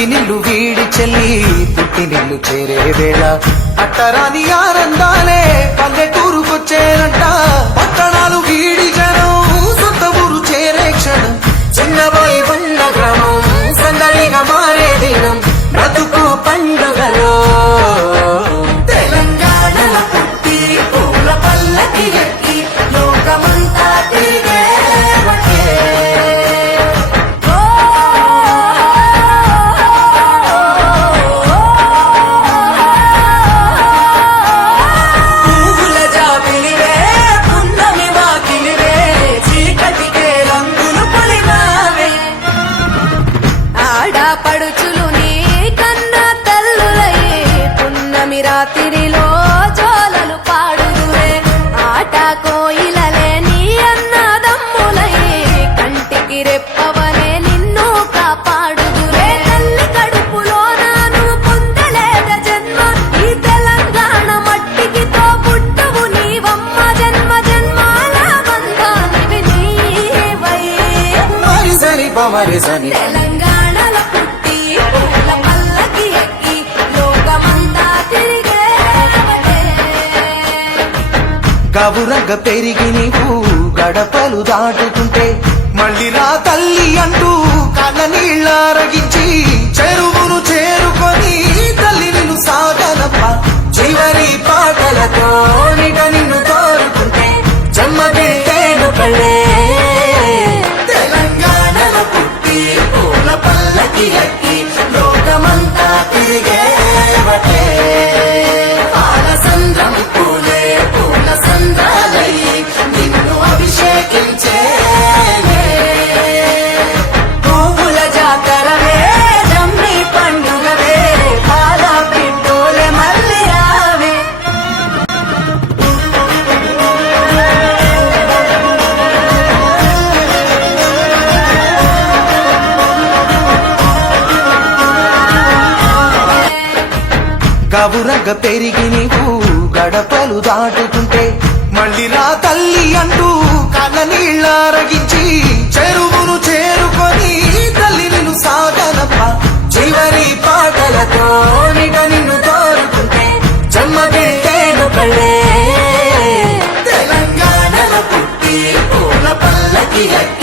మెట్టినిల్లు వీడి చెల్లి పుట్టినిల్లు చేరే వేళ అట్టరాని ఆనందాలే పల్లెటూరుకొచ్చేనంట. పట్టణాలు వీడి జనం సొంత ఊరు చేరే క్షణం, చిన్నబోయి బండ గ్రామం సందడిగా మారే దినం, బ్రతుకు పండుగలో తెలంగాణల పుట్టి పూల పల్లకి ఎక్కి లోకమంతా తిరిగే పడుచులు నీ కన్నా తల్లులయ్యే పున్నమి రాత్రిలో జోలలు పాడుదురే. ఆట కోయిలలే నీ అన్నదమ్ములయ్యే కంటికి రెప్పవనే నిన్ను కాపాడుదురే. తల్లి కడుపులో నాను పొందలేద జన్మ, ఈ తెలంగాణ మట్టికి తో పుట్టవు నీవమ్మ. జన్మ జన్మాల బంధానివి నీవయ్యే. మరిసని పమరిసని తెలంగాణల పుట్టి పూల పల్లకి ఎక్కి లోకమంతా తిరిగేవటే. గబురగ పెరిగి నీవు గడపలు దాటుతుంటే మళ్ళీ రా తల్లి అంటూ కళ్ళ నీళ్ళారగించి చెరువును చేరుకొని తల్లి నిన్ను సాగనప్ప. చివరి పాటలతో నిట నిన్ను తోరుకుంటే జన్మదిట్టేను కళ్ళే. తెలంగాణలో పుట్టి పూల పల్లకి ఎక్కి లోకమంతా తిరిగేవటే. పాల సంద్రం పూలే పూల సంద్రాలై నిన్ను అభిషేకించే. పువ్వుల జాతరవే జమ్మి పండుగవే పాల పిట్టోలే మళ్ళీ రావే. గబురగ పెరిగి నీవు గడపలు దాటుతుంటే మళ్ళీ రా తల్లి అంటూ కళ్ళ నీళ్ళారగించి చెరువును చేరుకొని తల్లి నిన్ను సాగనప్ప. చివరి పాటలతో నిట నిన్ను తోరుకుంటే జన్మదిట్టేను కళ్ళే. తెలంగాణలో పుట్టి పూల పల్లకి ఎక్కి